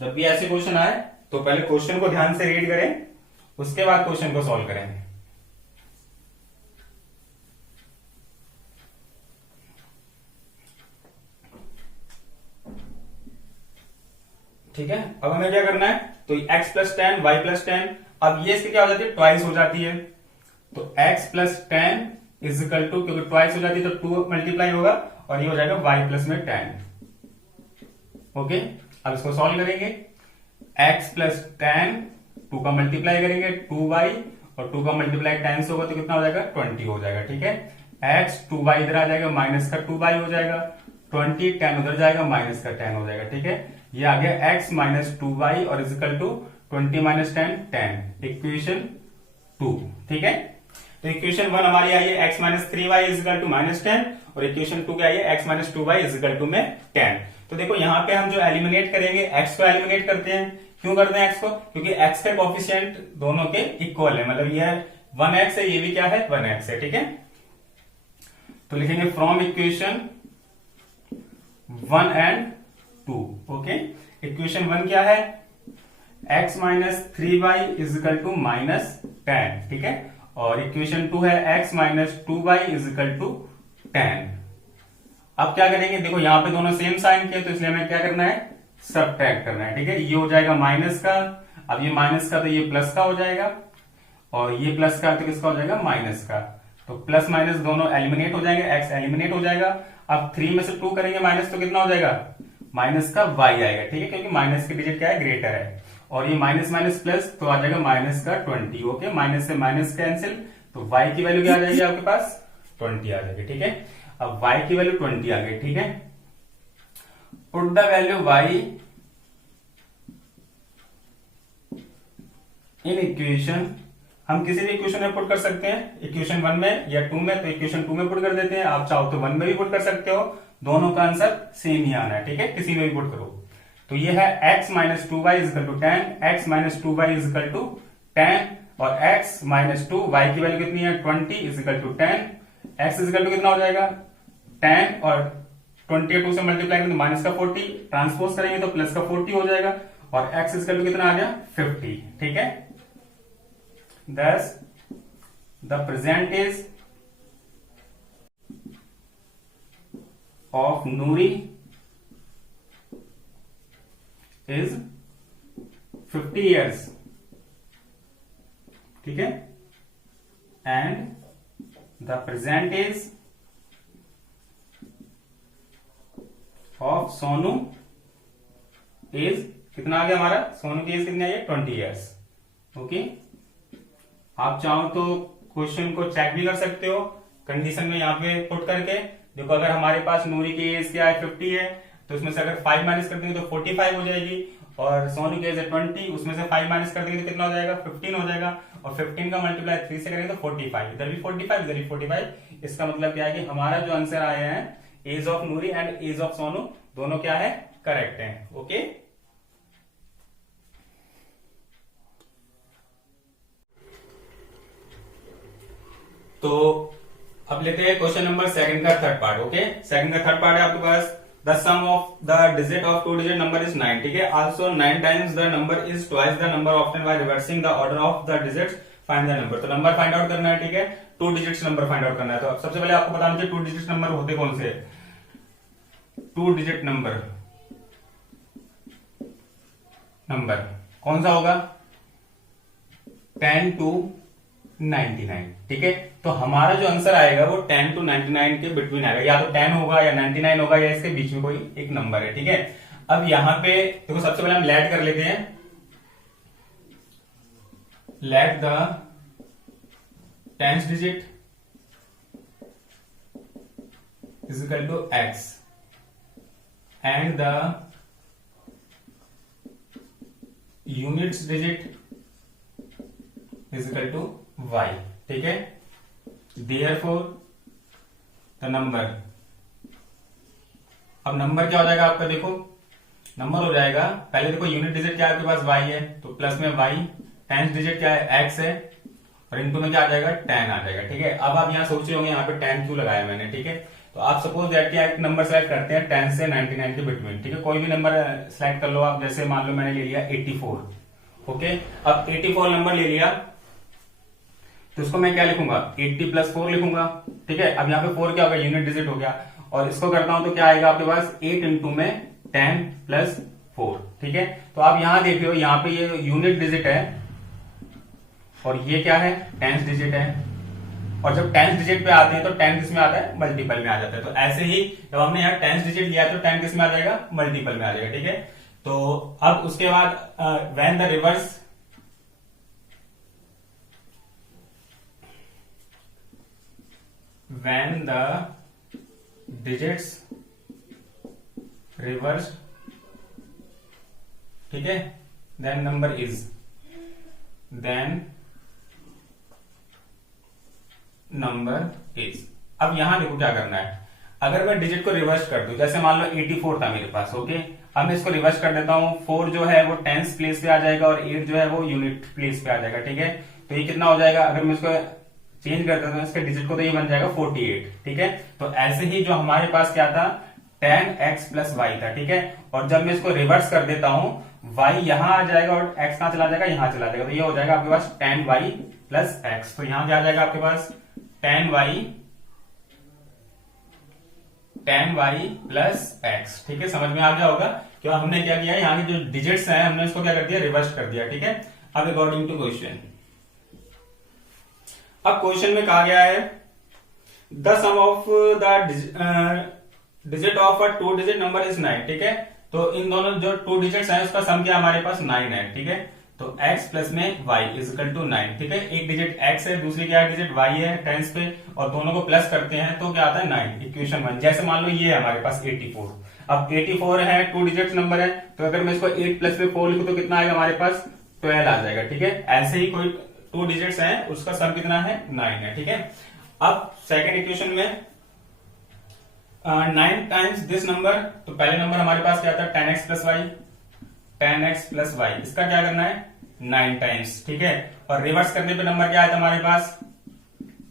जब भी ऐसे क्वेश्चन आए तो पहले क्वेश्चन को ध्यान से रीड करें, उसके बाद क्वेश्चन को सॉल्व करें। ठीक है, अब हमें क्या करना है, तो x प्लस 10, y प्लस 10, अब ये इसकी क्या हो जाती है, ट्वाइस हो जाती है, तो x plus 10 is equal to, क्योंकि ट्वाइस हो जाती है तो 2 मल्टीप्लाई होगा और ये हो जाएगा y प्लस में 10, ओके। अब इसको सॉल्व करेंगे, x प्लस 10, 2 का मल्टीप्लाई करेंगे 2y, और 2 का मल्टीप्लाई 10 से होगा तो कितना हो जाएगा, 20 हो जाएगा, ठीक है। x 2y इधर आ जाएगा, माइनस का 2y हो जाएगा, 20, 10 उधर जाएगा, माइनस का 10 हो जाएगा, ठीक है। ये आ गया x माइनस 2y और इजिकल टू 20 माइनस 10, 10, इक्वेशन 2, ठीक है। तो इक्वेशन 1 हमारी आई है x minus 3y is equal to minus 10, और इक्वेशन 2 क्या आई है, x minus 2y is equal to में 10। तो देखो यहाँ पे हम जो एलिमिनेट करेंगे, x को एलिमिनेट करते हैं, क्यों करते हैं x को, क्योंकि x के कोफिशिएंट दोनों के इक्वल है, मतलब ये 1x है, ये भी क्या है, 1x है, ठीक है। तो लिखेंगे from equation 1 and 2, okay. Equation 1 क्या है, x minus 3y is equal to minus 10, ठीक है, और इक्वेशन 2 है x minus 2y is equal to 10। अब क्या करेंगे, देखो यहां पे दोनों सेम साइन के, तो इसलिए हमें क्या करना है, सब्ट्रैक्ट करना है, ठीक है। ये हो जाएगा माइनस का, अब ये माइनस का तो ये प्लस का हो जाएगा, और ये प्लस का तो किसका हो जाएगा, माइनस का, तो प्लस माइनस दोनों एलिमिनेट हो जाएंगे, x एलिमिनेट हो जाएगा। अब 3 में से 2 करेंगे माइनस, तो कितना हो जाएगा, माइनस का y आएगा, ठीक है, क्योंकि माइनस की डिजिट क्या है, ग्रेटर है, और ये माइनस माइनस प्लस तो आ जाएगा माइनस का 20, ओके। माइनस से माइनस कैंसिल, तो y की वैल्यू क्या आ जाएगी आपके पास, 20 आ जाएगी, ठीक है। अब y की वैल्यू 20 आ गई, ठीक है। Put the value y in equation हम किसी भी इक्वेशन में पुट कर सकते हैं, इक्वेशन 1 में या 2 में, तो इक्वेशन 2 में पुट कर देते हैं। आप चाहो तो 1 में भी पुट कर सकते हो, दोनों का आंसर सेम ही आना है, ठीक है, किसी में भी पुट करो। तो ये है x minus 2y is equal to 10, x minus 2y is equal to 10, और x माइनस 2 y की वैल्यू कितनी है 20 is equal to 10, x is equal to कितना हो जाएगा 10, और 20 2 से मल्टीप्लाई करेंगे तो माइनस का 40, ट्रांसपोज करेंगे तो प्लस का 40 हो जाएगा, और x इजकल टू कितना आ गया 50, ठीक है। Thus, the percentage of Noori is 50 years, ठीक है, and the percentage of Sonu is कितना आ गया हमारा, सोनू की एज कितनी आई है 20 years, ओके। आप चाहो तो क्वेश्चन को चेक भी कर सकते हो कंडीशन में यहाँ पे पुट करके। देखो अगर हमारे पास नूरी की एज क्या है 50 है, तो उसमें से अगर 5 माइनस कर देंगे तो 45 हो जाएगी, और सोनू की एज है 20, उसमें से 5 माइनस कर देंगे तो कितना हो जाएगा 15 हो जाएगा, और 15 का मल्टीप्लाई 3 से करेंगे तो 45, इधर भी 45 इधर भी 45। इसका मतलब क्या है कि हमारा जो आंसर आया है age of Noori and age of Sonu दोनों क्या है करेक्ट है, ओके। तो अब लेते हैं क्वेश्चन नंबर सेकंड का थर्ड पार्ट, ओके। सेकंड का थर्ड पार्ट है आपके पास, the sum of the digit of 2 digit number is 9, ठीक है। Also 9 times the number is twice the number often by reversing the order of the digits, find the number. तो number find out करना है, ठीक है, 2 digits number find out करना है। तो सबसे पहले आपको बताना चाहिए 2 डिजिट्स नंबर होते कौन से। 2 डिजिट नंबर कौन सा होगा 10 to 99, ठीक है। तो हमारा जो आंसर आएगा वो 10 to 99 के बिटवीन आएगा, या तो 10 होगा या 99 होगा, या इसके बीच में कोई एक नंबर है, ठीक है। अब यहां पे देखो सबसे पहले हम लेट कर लेते हैं, let the 10th digit is equal to x and the units digit is equal to y, ठीक है। Therefore द नंबर, अब नंबर क्या हो जाएगा आपका, देखो नंबर हो जाएगा, पहले देखो यूनिट डिजिट क्या है आपके पास y है, तो प्लस में y, 10th डिजिट क्या है x है, और इनटू में क्या आ जाएगा 10 आ जाएगा, ठीक है। अब आप यहाँ सोच रहे होंगे यहाँ पे 10 क्यों लगाया मैंने, ठीक है। तो आप सपोज दैट कि एक नंबर सेलेक्ट करते हैं 10 से 99 के बिटवीन, ठीक है। कोई भी नंबर सेलेक्ट कर लो आप, जैसे मान लो मैंने ले लिया 84, ओके। अब 84 नंबर ले लिया तो इसको मैं क्या लिखूंगा 80 प्लस 4 लिखूंगा, ठीक है। अब यहाँ पे 4 क्या होगा यूनिट डिजिट हो गया, और इसको करता हूं तो क्या आएगा आपके पास 8 इंटू में 10 प्लस 4, ठीक है। तो आप यहां देख रहे हो यहाँ पे ये यूनिट डिजिट है और ये क्या है 10th डिजिट है, और जब 10th डिजिट पे आते हैं तो 10 किस में आता है मल्टीपल में आ जाता है। तो ऐसे ही जब हमने यहाँ 10th डिजिट लिया तो 10 किस में आ जाएगा मल्टीपल में आ जाएगा, ठीक है। तो अब उसके बाद when the reverse when the digits reversed, ठीक है, then number is, then number is। अब यहां देखो क्या करना है, अगर मैं डिजिट को रिवर्स कर दूं, जैसे मान लो 84 था मेरे पास, ओके। अब मैं इसको रिवर्स कर देता हूं, 4 जो है वो 10th प्लेस पे आ जाएगा और 8 जो है वो यूनिट प्लेस पे आ जाएगा, ठीक है। तो ये कितना हो जाएगा, अगर मैं इसको चेंज कर देता हूं इसके डिजिट को, तो ये बन जाएगा 48, ठीक है। तो ऐसे ही जो हमारे पास क्या था 10x प्लस y था, ठीक है। और जब मैं इसको रिवर्स कर देता हूं y यहां आ जाएगा और x कहां चला जाएगा, यहां चला जाएगा, तो ये हो जाएगा आपके पास 10y प्लस x। तो यहां क्या आ जाएगा आपके पास 10y प्लस x, ठीक है। समझ में आ गया होगा क्यों हमने क्या किया, यहाँ की जो डिजिट्स हैं हमने इसको क्या कर दिया रिवर्स कर दिया, ठीक है। अब अकॉर्डिंग टू क्वेश्चन, अब क्वेश्चन में कहा गया है the sum of the digit of a 2 digit number is 9, ठीक है। तो इन दोनों जो 2 डिजिट्स हैं उसका सम क्या हमारे पास 9 है, ठीक है। तो x प्लस में y इज इक्वल टू 9, ठीक है। एक डिजिट x है, दूसरी क्या डिजिट y है 10 पे, और दोनों को प्लस करते हैं तो क्या आता है 9, इक्वेशन 1। जैसे मान लो ये है हमारे पास 84, अब 84 है 2 डिजिट नंबर है, तो अगर मैं इसको 8 प्लस में 4 लिखूं तो कितना आएगा हमारे पास 12 आ जाएगा, ठीक है। ऐसे ही कोई 2 डिजिट्स हैं उसका सम कितना है 9 है। ठीक है, अब सेकंड इक्वेशन में 9 टाइम्स दिस नंबर, तो पहले नंबर हमारे पास क्या था 10x plus y, 10x plus Y, इसका क्या करना है 9 टाइम्स। ठीक है, और रिवर्स करने पे नंबर क्या आया था हमारे पास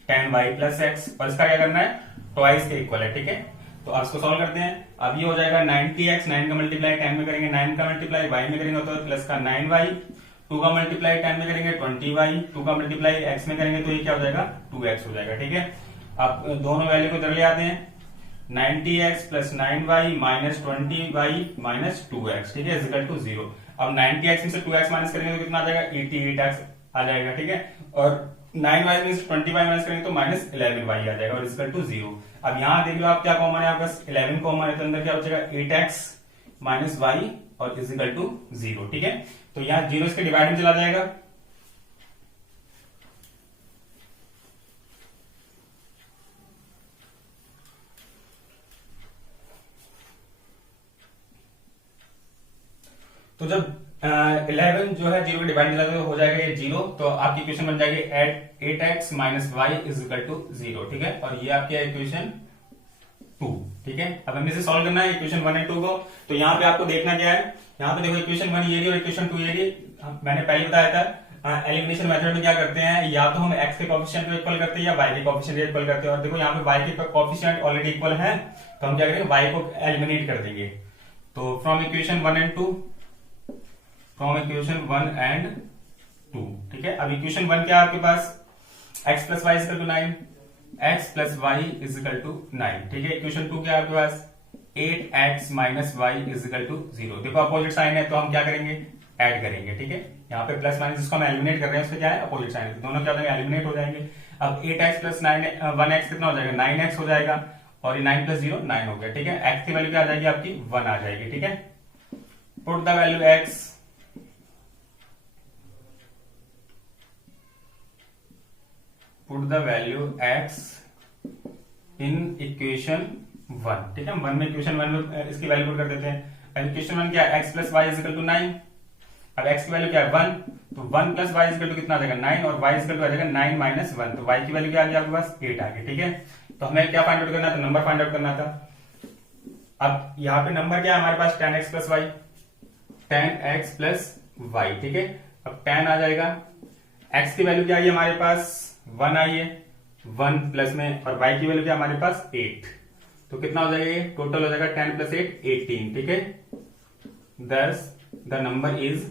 10y प्लस एक्स, और इसका क्या करना है ट्वाइस के इक्वल है। ठीक है, तो अब इसको सॉल्व करते हैं। अब ये हो जाएगा 90x, 9 का मल्टीप्लाई 10 में करेंगे, 9 का मल्टीप्लाई y में करेंगे तो प्लस का 9y, 2 का मल्टीप्लाई 10 में करेंगे 20y, 2 का मल्टीप्लाई x में करेंगे तो ये क्या हो जाएगा 2x हो जाएगा। ठीक है, अब दोनों वैल्यू को इधर ले आते हैं, 90x plus 9y minus 20y minus 2x, ठीक है, इज इक्वल टू 0। अब 90x में से 2x माइनस करेंगे तो कितना आ जाएगा 88x आ जाएगा। ठीक है, और 9y में से 20y माइनस करेंगे तो माइनस 11y आ जाएगा और इज इक्वल टू 0। अब यहां देख लो आप क्या कॉमन है, आपका 11 कॉमन है तो अंदर क्या बचेगा 8x माइनस वाई और इज इक्वल टू 0। ठीक है, तो यहां 0 इसके डिवाइड में चला जाएगा, तो जब 11 जो है 0 के डिवाइड में हो जाएगा ये 0, तो आपकी इक्वेशन बन जाएगी 8x minus y is equal to 0। ठीक है, और ये आपकी इक्वेशन 2। ठीक है, अब हमें इसे सॉल्व करना है इक्वेशन 1 और 2 को। तो यहाँ पे आपको देखना क्या है, यहाँ पे देखो इक्वेशन 1 ये रही और इक्वेशन 2 ये रही। मैंने पहले बताया था एलिमिनेशन मेथड में क्या करते हैं, या तो हम x के कोएफिशिएंट को इक्वल करते हैं या y के कोएफिशिएंट को इक्वल करते हैं। और देखो यहाँ पे y के कोएफिशिएंट ऑलरेडी इक्वल है तो हम क्या करेंगे y को एलिमिनेट कर देंगे। तो from equation 1 and 2, from equation 1 and 2। ठीक है, अब इक्वेशन 1 क्या है आपके पास x plus y is equal to 9, x plus y is equal to 9। ठीक है, इक्वेशन 2 क्या है आपके पास 8x minus y is equal to 0। देखो अपोजिट साइन है तो हम क्या करेंगे ऐड करेंगे। ठीक है, यहाँ पे प्लस माइनस जिसको हम एलिमिनेट कर रहे हैं उससे क्या है अपोजिट साइन है, दोनों क्या हो जाएंगे एलिमिनेट हो जाएंगे। अब 8x प्लस 1x कितना हो जाएगा 9x हो जाएगा, और ये 9 प्लस 0 9 हो गया। ठीक है, x की वैल्यू क्या आ जाएगी आपकी 1 आ जाएगी। ठीक है, put the value x, put the value x in equation 1। ठीक है, हम 1 में इक्वेशन 1 में इसकी वैल्यू पुट कर देते हैं। अब इक्वेशन 1 क्या है x plus y is equal to 9। अब x की वैल्यू क्या है 1, तो 1 plus y is equal to कितना आ जाएगा 9, और y इज इक्वल टू आ जाएगा 9 माइनस 1, तो y की वैल्यू क्या आ गई आपके पास 8 आ गई। ठीक है, तो हमें क्या फाइंड आउट करना था, नंबर फाइंड आउट करना था। अब यहाँ पे नंबर क्या है हमारे पास 10x plus y, 10x plus y. ठीक है, अब 10 आ जाएगा, x की वैल्यू क्या आई है हमारे पास 1 आई है, 1 प्लस में, और y की वैल्यू क्या हमारे पास 8, तो कितना हो जाएगा ये टोटल हो जाएगा 10 प्लस 8 18। ठीक है, thus the number is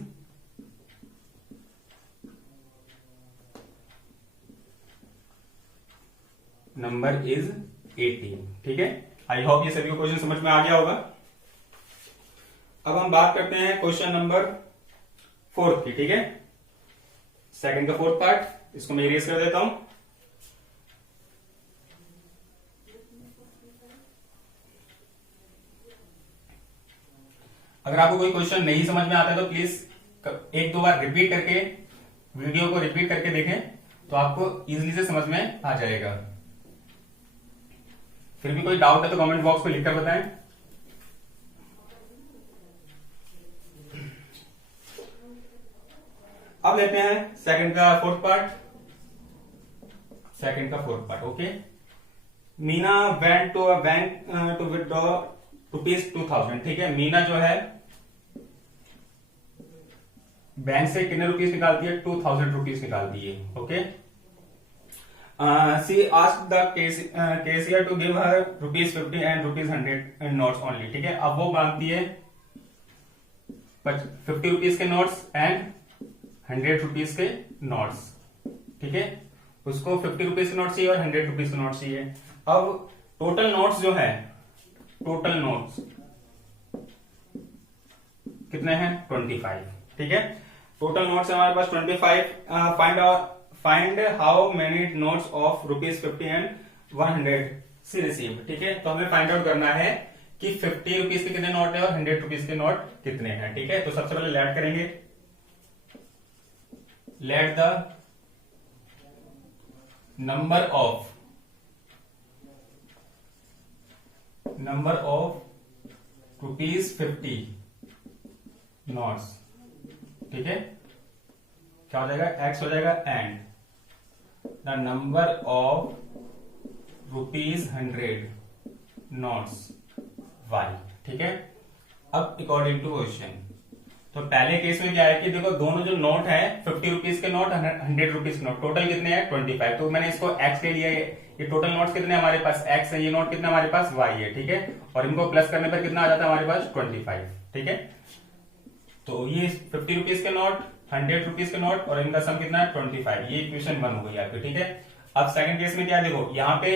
number is 18। ठीक है, आई होप ये सभी को क्वेश्चन समझ में आ गया होगा। अब हम बात करते हैं क्वेश्चन नंबर 4 की। ठीक है, सेकंड का 4th पार्ट, इसको मैं इरेज कर देता हूं। अगर आपको कोई क्वेश्चन नहीं समझ में आता है तो प्लीज एक दो बार रिपीट करके वीडियो को रिपीट करके देखें तो आपको इजीली से समझ में आ जाएगा। फिर भी कोई डाउट है तो कमेंट बॉक्स में लिखकर बताएं। अब लेते हैं सेकंड का 4th पार्ट, सेकंड का 4th part. Okay, Meena went to a bank to withdraw ₹2000। ठीक है, मीना जो है बैंक से कितने रुपीस निकालती है 2000 रुपीस निकालती है। Okay, she asked the cashier to give her ₹50 and ₹100 notes only. ठीक है, अब वो मांगती है 50 रुपीस के नोट्स एंड 100 रुपीस के नोट्स। ठीक है, उसको 50 रुपीस के नोट चाहिए और 100 रुपीस के नोट चाहिए। अब टोटल नोट्स जो है, टोटल नोट्स कितने हैं 25। ठीक है, टोटल नोट्स हमारे पास 25। Find how many notes of ₹50 and 100 she receive. ठीक है, तो हमें फाइंड आउट करना है कि 50 रुपीस के कितने नोट है और 100 रुपीस के नोट कितने हैं। ठीक है, तो सबसे पहले लेट करेंगे, let the number of ₹50 notes. ठीक है, क्या हो जाएगा, x हो जाएगा and the number of ₹100 notes y। ठीक है, अब अकॉर्डिंग टू क्वेश्चन, तो पहले केस में क्या है कि देखो दोनों जो नोट है 50 रुपीज के नोट, 100 रुपीज के नोट, टोटल कितने हैं 25। तो मैंने इसको x ले लिया है, ये टोटल नोट्स कितने हमारे पास x है, ये नोट कितने हमारे पास y है। ठीक है, और इनको प्लस करने पर कितना आ जाता है हमारे पास 25। ठीक है, तो ये 50 रुपीज के नोट, 100 रुपीज के नोट और इनका सम कितना है 25। ये इक्वेशन 1 हो गई आपकी। ठीक है, अब सेकंड केस में क्या है, देखो यहाँ पे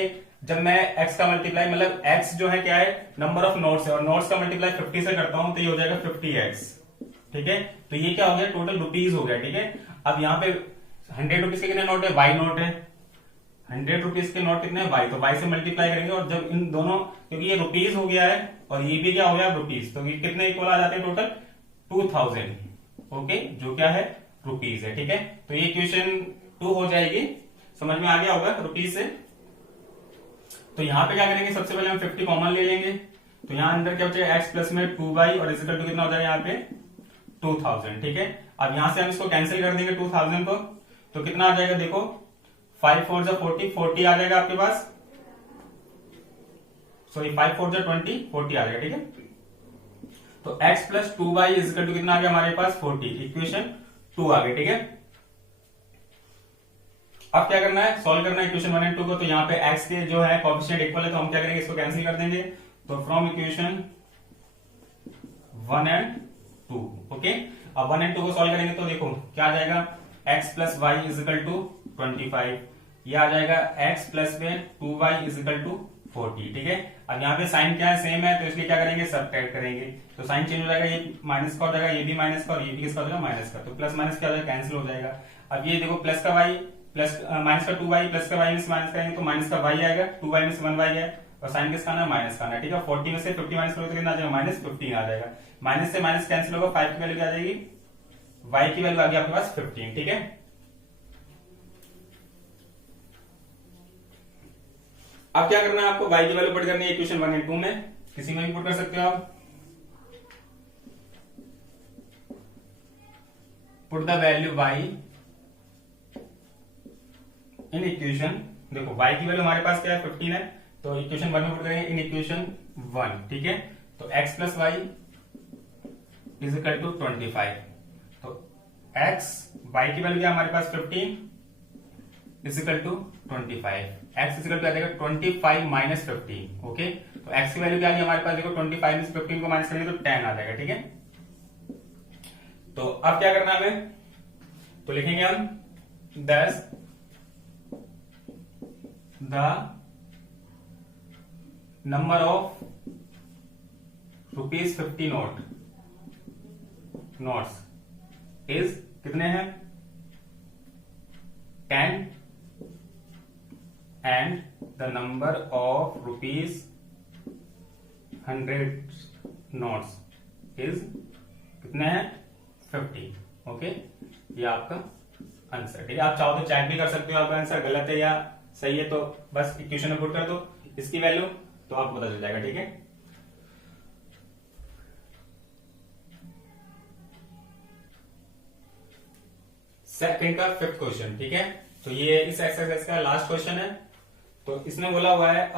जब मैं x का मल्टीप्लाई, मतलब x जो है क्या है नंबर ऑफ नोट्स है, और नोट्स का मल्टीप्लाई 50 से करता हूं तो ये हो जाएगा 50x। ठीक है, तो ये क्या हो गया, टोटल रुपीज हो गया। ठीक है, अब यहाँ पे 100 रुपीज के कितने नोट है, y नोट है, 100 रुपीज के नोट कितने हैं y, तो y से मल्टीप्लाई करेंगे, और जब इन दोनों, क्योंकि ये रुपीज हो गया है और ये भी क्या हो गया रुपीज, तो ये कितने इक्वल आ जाते हैं टोटल 2000। ओके, जो क्या है रुपीज है। ठीक है, तो ये इक्वेशन 2 हो जाएगी, समझ में आ गया होगा रुपीज से। तो यहाँ पे क्या करेंगे, सबसे पहले हम 50 कॉमन ले लेंगे, तो यहाँ अंदर क्या बचेगा x प्लस में 2y और इक्वल टू कितना हो जाएगा यहाँ पे 2000। ठीक है, अब यहां से हम इसको कैंसिल कर देंगे 2000 को, तो कितना आ जाएगा देखो 5 4 जा 40 आ जाएगा आपके पास, सॉरी 5 4 जा 40 आ जाएगा। ठीक है, तो x plus 2y equal to कितना आ गया हमारे पास 40, इक्वेशन 2 आ गई। ठीक है, अब क्या करना है, सॉल्व करना है इक्वेशन 1 एंड 2 को, तो यहाँ पे x के जो है कोएफिशिएंट इक्वल है, तो हम क्या करेंगे इसको कैंसिल कर देंगे, तो फ्रॉम इक्वेशन 1 एंड 2। ओके, अब 1 एंड 2 को सॉल्व करेंगे तो देखो क्या आ जाएगा, x plus y is equal to 25, ये आ जाएगा x प्लस में 2y इजिकल टू 40। ठीक है, अब यहाँ पे साइन क्या है सेम है, तो इसलिए क्या करेंगे सब्ट्रैक्ट करेंगे, तो साइन चेंज हो जाएगा, ये माइनस का हो जाएगा, ये भी माइनस का और ये भी किसका हो जाएगा माइनस का, तो प्लस माइनस क्या हो जाएगा कैंसिल हो जाएगा। अब ये देखो प्लस का y प्लस माइनस का 2y प्लस का y में से माइनस करेंगे तो माइनस का y आएगा, 2y में से 1y है और साइन किसका आना माइनस का आना। ठीक है, 40 में से 50 माइनस करोगे तो कितना आ जाएगा -15 आ जाएगा, माइनस से माइनस कैंसिल होगा, 5 की वैल्यू क्या आ जाएगी, y की वैल्यू आ गई आपके पास 15। ठीक है, अब क्या करना है आपको, y की वैल्यू पुट करनी है इक्वेशन 1 एंड 2 में, किसी में भी पुट कर सकते हो आप। Put the value y in equation, देखो y की वैल्यू हमारे पास क्या है 15 है, तो इक्वेशन 1 में पुट करेंगे इन इक्वेशन 1। ठीक है, तो x plus y is equal to 25, तो x y की वैल्यू क्या हमारे पास 15 is equal to 25, x is equal to आ जाएगा 25 माइनस 15। ओके, तो x की वैल्यू क्या आ गई हमारे पास, देखो 25 में से 15 को माइनस करेंगे तो 10 आ जाएगा। ठीक है, तो अब क्या करना है हमें, तो लिखेंगे हम 10 the number of ₹50 notes is कितने हैं 10 and the number of ₹100 notes is कितने हैं 50। ओके, ये आपका आंसर। ठीक है, आप चाहो तो चेक भी कर सकते हो आपका आंसर गलत है या सही है, तो बस इक्वेशन में पुट कर दो इसकी वैल्यू, तो आपको पता चल जाएगा। ठीक है, सेकंड का 5th क्वेश्चन। ठीक है, तो ये इस एक्सरसाइज का लास्ट क्वेश्चन है। तो इसमें बोला हुआ है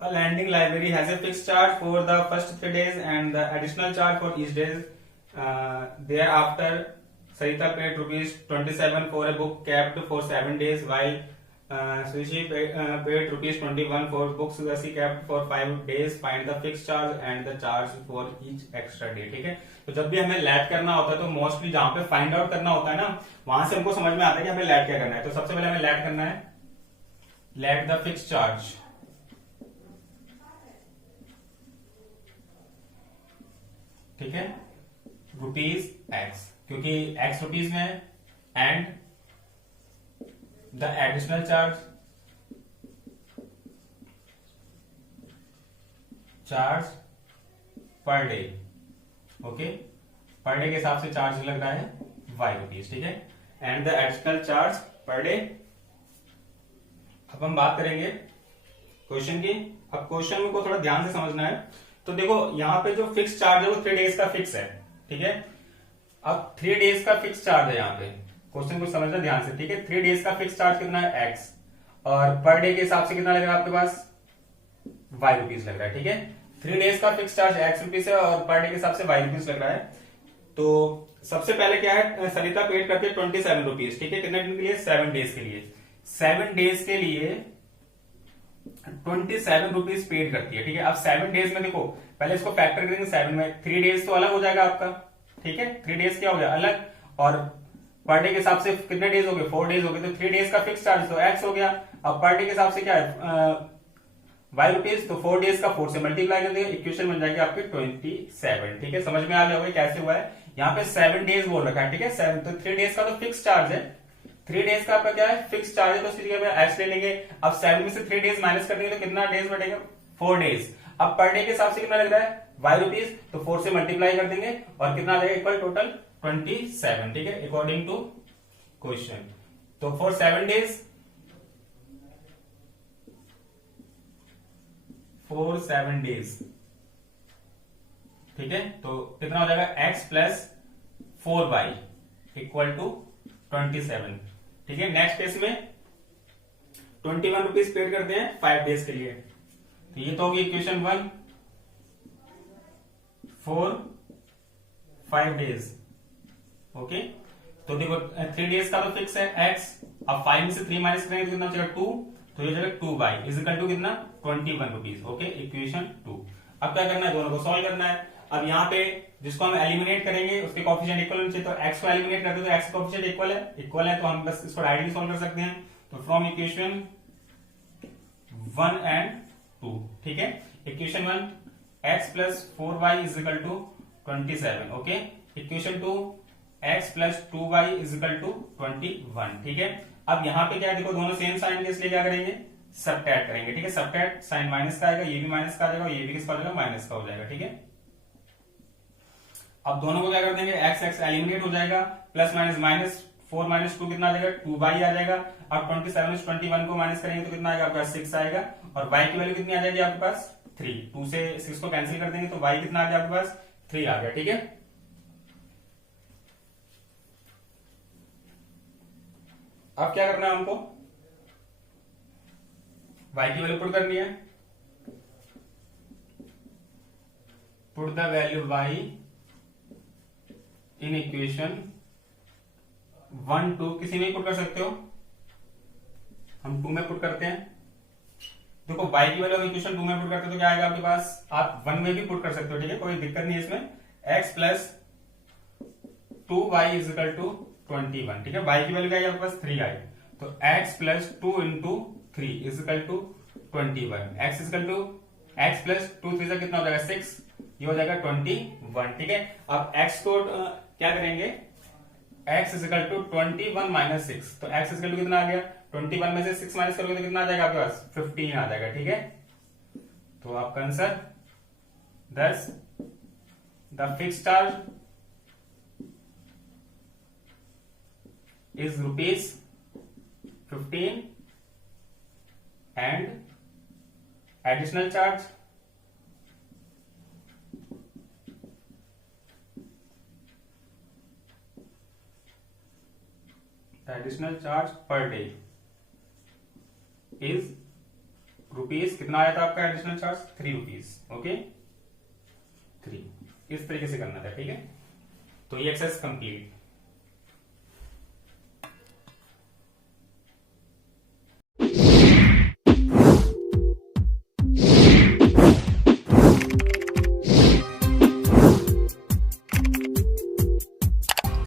a lending library has a fixed charge for the first 3 days and the additional charge for each day. Thereafter Sarita paid ₹27 for a book kept for 7 days while Sushi paid ₹21 for books she kept for 5 days. Find the fixed charge and the charge for each extra day. ठीक है, तो जब भी हमें light करना होता है तो मोस्टली जहां पे फाइंड आउट करना होता है ना, वहां से हमको समझ में आता है कि हमें लैट क्या करना है। तो सबसे पहले हमें लैट करना है, लैट द फिक्स्ड चार्ज। ठीक है, ₹x, क्योंकि x रुपीज में है, and the additional charge per day. Okay, per day के हिसाब से चार्ज लग रहा है ₹y। ठीक है, and the additional charge per day. अब हम बात करेंगे क्वेश्चन की। अब क्वेश्चन को थोड़ा ध्यान से समझना है। तो देखो यहाँ पे जो फिक्स चार्ज है वो 3 डेज का फिक्स है। ठीक है, अब 3 डेज का फिक्स चार्ज है यहाँ पे, क्वेश्चन को समझना ध्यान से, ठीक है। 3 डेज का फिक्स चार्ज कितना है x, और पर डे के हिसाब से कितना लग रहा है आपके पास y रुपीज लग रहा है, ठीक है। 3 डेज का फिक्स चार्ज x रुपीज है और पर डे के हिसाब से y रुपीज लग रहा है। तो सबसे पहले क्या है, सरिता पेड करती है 27 रुपीज, ठीक है। कितने दिन के लिए? 7 डेज के लिए। 7 डेज के लिए 27 रुपीज पेड करती है, ठीक है। अब 7 डेज में देखो, पहले इसको फैक्टर करेंगे 7 में, 3 डेज तो अलग हो जाएगा आपका, ठीक है। 3 डेज क्या हो गया अलग, और पर डे के हिसाब से कितने डेज हो गए? 4 डेज हो गए। तो 3 डेज का फिक्स चार्ज तो x हो गया। अब पर डे के हिसाब से क्या है y रुपीज, तो 4 डेज का 4 से मल्टीप्लाई कर देंगे, इक्वेशन बन जाएगी आपकी 27, ठीक है। समझ में आ गया होगा कैसे हुआ है। यहाँ पे 7 डेज बोल रखा है, ठीक है। 7 तो 3 डेज का तो फिक्स चार्ज है, 3 डेज का आपका क्या है फिक्स चार्ज है, तो उसकी जगह पे x ले लेंगे। अब 7 में से 3 डेज माइनस कर देंगे तो कितना डेज बचेगा? 4 डेज। अब पर डे के हिसाब से कितना लग रहा है y रुपीज, तो 4 से मल्टीप्लाई कर देंगे और कितना आ जाएगा इक्वल टोटल 27, ठीक है, अकॉर्डिंग टू क्वेश्चन। तो फॉर 7 डेज, फॉर 7 डेज, ठीक है, तो कितना हो जाएगा x plus 4y equal to 27, ठीक है। नेक्स्ट केस में 21 रुपीज पेड करते हैं 5 डेज के लिए, तो ये तो होगी इक्वेशन 1 फॉर 5 डेज, ओके। तो देखो 3 डेज का तो फिक्स है x, अब 5 में से 3 माइनस करेंगे तो कितना हो जाएगा 2, तो ये जाएगा 2y इज इक्वल टू कितना 21 रुपीज, ओके, इक्वेशन 2। अब क्या करना है, दोनों को सॉल्व करना है। अब यहाँ पे जिसको हम एलिमिनेट करेंगे उसके कोएफिशिएंट इक्वल होने चाहिए, तो x को एलिमिनेट करते तो x कोएफिशिएंट इक्वल है, तो हम बस इसको डायरेक्टली सॉल्व कर सकते हैं। तो फ्रॉम इक्वेशन 1 एंड 2, ठीक है। Equation 1 x plus 4y is equal to 27, okay. Equation 2 x plus 2y is equal to 21, ठीक है। अब यहाँ पे क्या देखो, दोनों सेम साइन के, इसलिए क्या करेंगे सबट्रैक्ट करेंगे, ठीक है। सबट्रैक्ट साइन माइनस का आएगा, ये भी माइनस का आ जाएगा, ये भी किसका हो जाएगा माइनस का हो जाएगा, ठीक है। अब दोनों को क्या कर देंगे, x x एलिमिनेट हो जाएगा, प्लस माइनस माइनस 4 माइनस 2 कितना आ जाएगा 2y आ जाएगा। अब 27 में 21 को माइनस करेंगे तो कितना आएगा आपका 6 आएगा, और y की वैल्यू कितनी आ जाएगी आपके पास 3, 2 से 6 को कैंसिल कर देंगे तो y कितना आ गया आपके पास 3 आ गया, ठीक है। अब क्या करना है हमको, y की वैल्यू पुट करनी है, put the value y in equation 1 2, किसी में ही पुट कर सकते हो, हम 2 में पुट करते हैं। देखो y की वैल्यू इक्वेशन 2 में पुट करते हो तो क्या आएगा आपके पास, आप 1 में भी पुट कर सकते हो, ठीक है, कोई दिक्कत नहीं है इसमें। x plus 2y is equal to 21, ठीक है। y की वैल्यू क्या है आपके पास 3 आई, तो x plus 2 into 3 is equal to 21, x is equal to x plus 2 3 से कितना हो जाएगा 6, ये हो जाएगा 21, ठीक है। अब x को क्या करेंगे, x is equal to 21 minus 6, तो x इज इक्वल टू कितना आ गया 21 में से 6 माइनस करोगे तो कितना आ जाएगा आपके पास 15 आ जाएगा, ठीक है। तो आपका answer 10 the fix charge is rupees 15 and additional charge per day is rupees, कितना आया था आपका एडिशनल चार्ज 3 रुपीज, ओके 3, इस तरीके से करना था, ठीक है। तो ये एक्सरसाइज कंप्लीट।